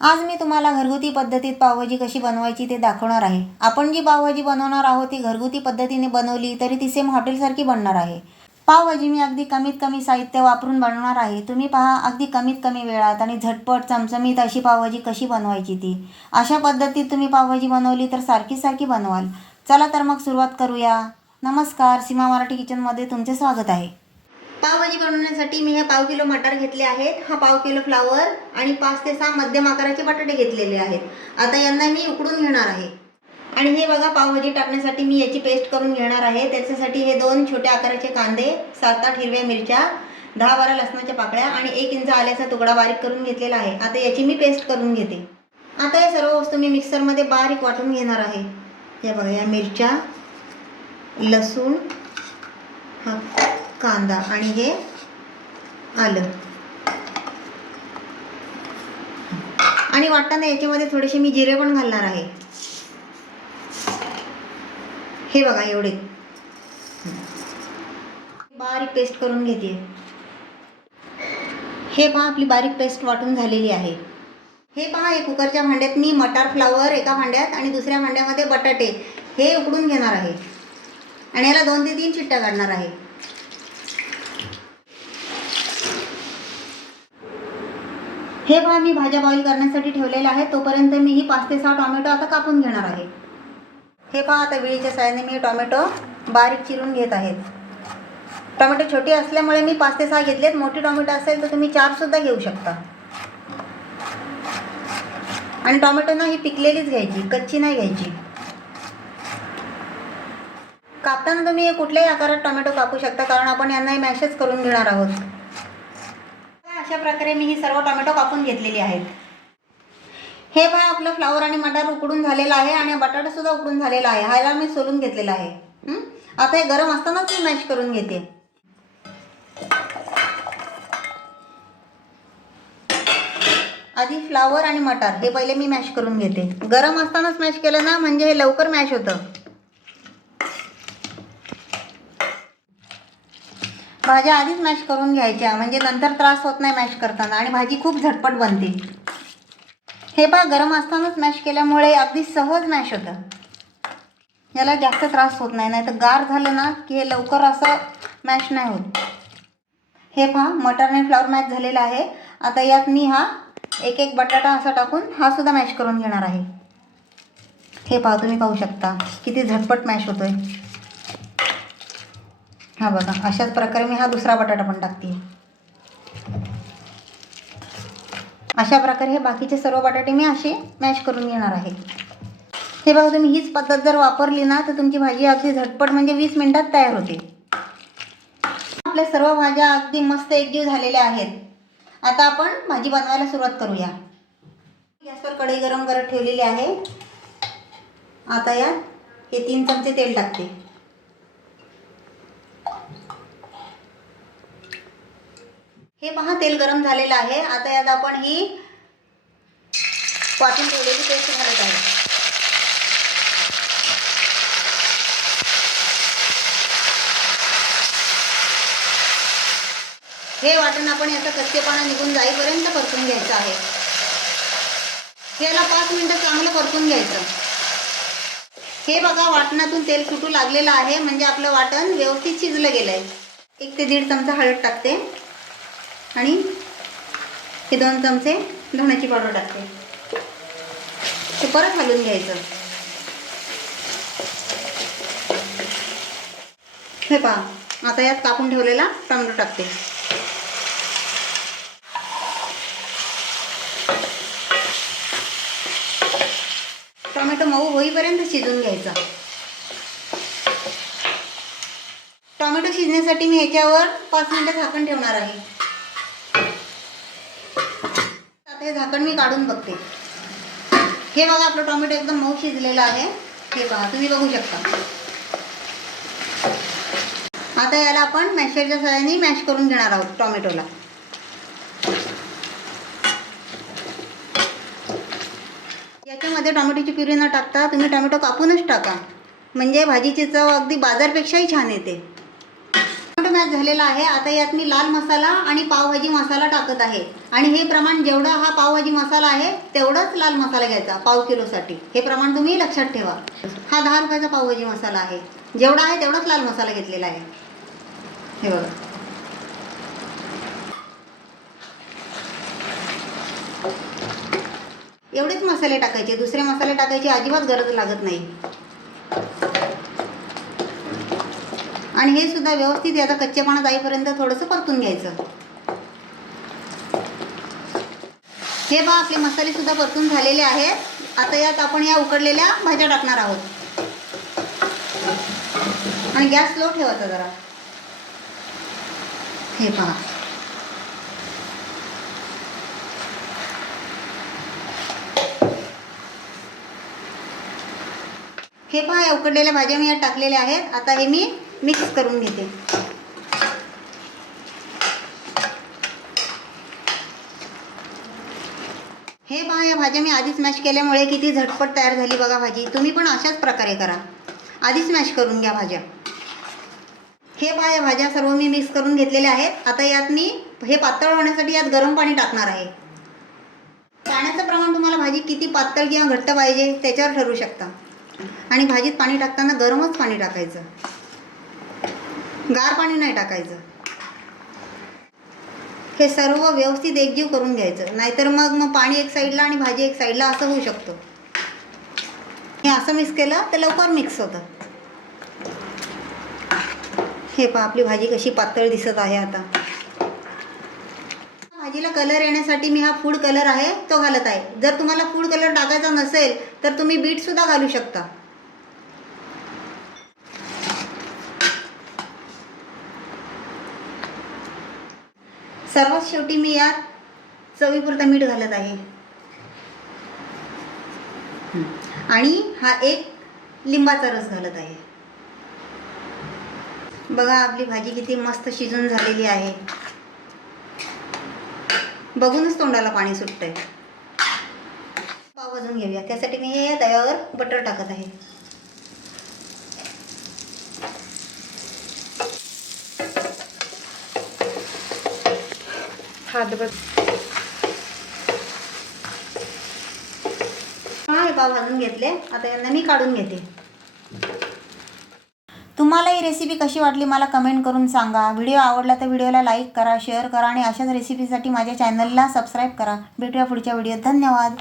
आज मी तुम्हाला घरगुती पद्धतीत पावभाजी कशी बनवायची ते दाखवणार आहे. आपण जी पावभाजी बनवणार आहोत ती घरगुती पद्धतीने बनवली तरी ती सेम हॉटेलसारखी बनणार आहे. पावभाजी मी अगदी कमीत कमी साहित्य वापरून बनवणार आहे. तुम्ही पहा अगदी कमीत कमी वेळात आणि झटपट चमचमीत अशी पावभाजी कशी बनवायची ती. अशा पद्धतीत तुम्ही पावभाजी बनवली तर सारखी सारखी बनवाल. चला तर मग सुरुवात करूया. नमस्कार सीमा मराठी किचनमध्ये तुमचे स्वागत आहे. पावभाजी बनवण्यासाठी मी हे पाव किलो मटार घेतले आहेत. हा पाव किलो फ्लावर आणि पाच ते सहा मध्यम आकाराचे बटाटे घेतलेले आहेत. आता यांना मी उकडून घेणार आहे. आणि हे बघा पावभाजी टाकण्यासाठी मी याची पेस्ट करून घेणार आहे. त्याच्यासाठी हे दोन छोट्या आकाराचे कांदे सात आठ हिरव्या मिरच्या दहा बारा लसणाच्या पाकळ्या आणि एक इंच आल्याचा तुकडा बारीक करून घेतलेला आहे. आता याची मी पेस्ट करून घेते. आता या सर्व वस्तू मी मिक्सरमध्ये बारीक वाटून घेणार आहे. या बघा या मिरच्या लसूण हा कांदा आणि हे आलं. आणि वाटताना याच्यामध्ये थोडेसे मी जिरे पण घालणार आहे. हे बघा एवढे. बारीक पेस्ट करून घेते. हे पहा आपली बारीक पेस्ट वाटून झालेली आहे. हे पहा एक कुकरच्या भांड्यात मी मटार फ्लावर एका भांड्यात आणि दुसऱ्या भांड्यामध्ये बटाटे हे उकडून घेणार आहे. आणि याला दोन ते तीन चिट्ट्या काढणार आहे. हे पहा मी भाज्या बॉईल करण्यासाठी ठेवलेले आहे तोपर्यंत मी ही पाच ते सहा टोमॅटो आता कापून घेणार आहे. हे पहा आता विळीच्या साहाय्याने मी टोमॅटो बारीक चिरून घेत आहेत. टोमॅटो छोटी असल्यामुळे मी पाच ते सहा घेतलेत. मोठी टोमॅटो असेल तर तुम्ही चारसुद्धा घेऊ शकता. आणि टोमॅटो ना ही पिकलेलीच घ्यायची कच्ची नाही घ्यायची. कापताना तुम्ही कुठल्याही आकारात टोमॅटो कापू शकता कारण आपण यांनाही मॅशच करून घेणार आहोत. अशा प्रकारे मी ही सर्व टोमॅटो कापून घेतलेली आहेत. हे पहा आपलं फ्लावर आणि मटार उकडून झालेलं आहे आणि बटाटा सुद्धा उकडून झालेला आहे. ह्याला मी सोलून घेतलेला आहे. आता हे गरम असतानाच मी मॅश करून घेते. आधी फ्लावर आणि मटार हे पहिले मी मॅश करून घेते. गरम असतानाच मॅश केलं ना म्हणजे हे लवकर मॅश होतं. भाज्या आधीच मॅश करून घ्यायच्या म्हणजे नंतर त्रास होत नाही मॅश करताना आणि भाजी खूप झटपट बनते. हे पहा गरम असतानाच मॅश केल्यामुळे अगदी सहज मॅश होतं. याला जास्त त्रास होत नाही नाही तर गार झालं ना की हे लवकर असं मॅश नाही होत. हे पहा मटर आणि फ्लावर मॅश झालेला आहे. आता यात मी हा एक एक बटाटा असा टाकून हा सुद्धा मॅश करून घेणार आहे. हे पहा तुम्ही पाहू शकता किती झटपट मॅश होतोय. हा बघा अशाच प्रकारे मी हा दुसरा बटाटा पण टाकते. अशा प्रकारे हे बाकीचे सर्व बटाटे मी असे मॅश करून घेणार आहे. हे बघा तुम्ही हीच पद्धत जर वापरली ना तर तुमची भाजी अगदी झटपट म्हणजे वीस मिनिटात तयार होते. आपल्या सर्व भाज्या अगदी मस्त एकजीव झालेल्या आहेत. आता आपण भाजी बनवायला सुरुवात करूया. गॅसवर कढई गरम करत ठेवलेली आहे. आता यात हे तीन चमचे तेल टाकते. हे पहा तेल गरम झालेलं आहे. आता यात आपण ही वाटून ठेवलेली पेस्ट घालत आहे. हे वाटण आपण याचा कच्चेपणा निघून जाईपर्यंत परतून घ्यायचं आहे. याला पाच मिनटं चांगलं परतून घ्यायचं. हे बघा वाटणातून तेल सुटू लागलेलं आहे. म्हणजे आपलं वाटण व्यवस्थित शिजलं गेलं आहे एक ते दीड चमचा हळद टाकते. आणि हे दोन चमचे धण्याची पावडर टाकते. ते परत हलवून घ्यायचं. हे पहा आता यात कापून ठेवलेला टोमॅटो टाकते. टोमॅटो मऊ होईपर्यंत शिजून घ्यायचा. टोमॅटो शिजण्यासाठी मी याच्यावर पाच मिनिटं झाकण ठेवणार आहे. ते झाकण मी काढून बघते. हे बघा आपलं टोमॅटो एकदम मऊ शिजलेलं आहे. हे पहा तुम्ही बघू शकता. आता याला आपण मॅशरच्या सहाय्याने मॅश करून घेणार आहोत टोमॅटोला. याच्यामध्ये टोमॅटोची प्युरी न टाकता तुम्ही टोमॅटो कापूनच टाका. म्हणजे भाजीची चव अगदी बाजारपेक्षाही छान येते. मॅच झालेला आहे. आता यात मी लाल मसाला आणि पावभाजी मसाला टाकत आहे. आणि हे प्रमाण जेवढा हा पावभाजी मसाला आहे तेवढाच लाल मसाला घ्यायचा पाव किलोसाठी. हे प्रमाण तुम्ही लक्षात ठेवा. हा दहा रुपयाचा पावभाजी मसाला आहे. जेवढा आहे तेवढाच लाल मसाला घेतलेला आहे. हे बघा. एवढेच मसाले टाकायचे. दुसरे मसाले टाकायची अजिबात गरज लागत नाही. आणि हे सुद्धा व्यवस्थित याचा कच्चेपणा जाईपर्यंत थोडंसं परतून घ्यायचं. हे बा आपले मसाले सुद्धा परतून झालेले आहेत. आता यात आपण या उकडलेल्या भाज्या टाकणार आहोत. आणि गॅस स्लो ठेवायचा जरा. हे पहा. हे पहा या उकडलेल्या भाज्या मी यात टाकलेल्या आहेत. आता हे मी मिक्स करून घेते. हे पहा या भाज्या मी आधीच मॅश केल्यामुळे किती झटपट तयार झाली बघा भाजी. तुम्ही पण अशाच प्रकारे करा. आधीच मॅश करून घ्या भाज्या. हे पहा या भाज्या सर्व मी मिक्स करून घेतलेल्या आहेत. आता यात मी हे पातळ होण्यासाठी यात गरम पाणी टाकणार आहे. पाण्याचं प्रमाण तुम्हाला भाजी किती पातळ किंवा घट्ट पाहिजे त्याच्यावर ठरवू शकता. आणि भाजीत पाणी टाकताना गरमच पाणी टाकायचं. गार पाणी नाही टाकायचं. हे सर्व व्यवस्थित एकजीव करून घ्यायचं. नाहीतर मग मग पाणी एक साईडला आणि भाजी एक साईडला असं होऊ शकतं. हे असं मिक्स केलं तर लवकर मिक्स होतं. हे पहा आपली भाजी कशी पातळ दिसत आहे आता. भाजीला कलर येण्यासाठी मी हा फूड कलर आहे तो घालत आहे. जर तुम्हाला फूड कलर टाकायचा नसेल तर तुम्ही बीटसुद्धा घालू शकता. सर्वात शेवटी मी यात चवीपुरता मीठ घालत आहे. आणि हा एक लिंबाचा रस घालत आहे. बघा आपली भाजी किती मस्त शिजून झालेली आहे. बघूनच तोंडाला पाणी सुटतंय. पाव भाजून घेऊया. त्यासाठी मी हे तव्यावर बटर टाकत आहे. हात बघ हा हे पाव भाजून घेतले. आता यांना मी काढून घेते. तुम्हाला ही रेसिपी कशी वाटली मला कमेंट करून सांगा. व्हिडिओ आवडला तर व्हिडिओला लाईक करा शेअर करा आणि अशाच रेसिपीसाठी माझ्या चॅनलला सबस्क्राईब करा. भेटूया पुढच्या व्हिडिओत धन्यवाद.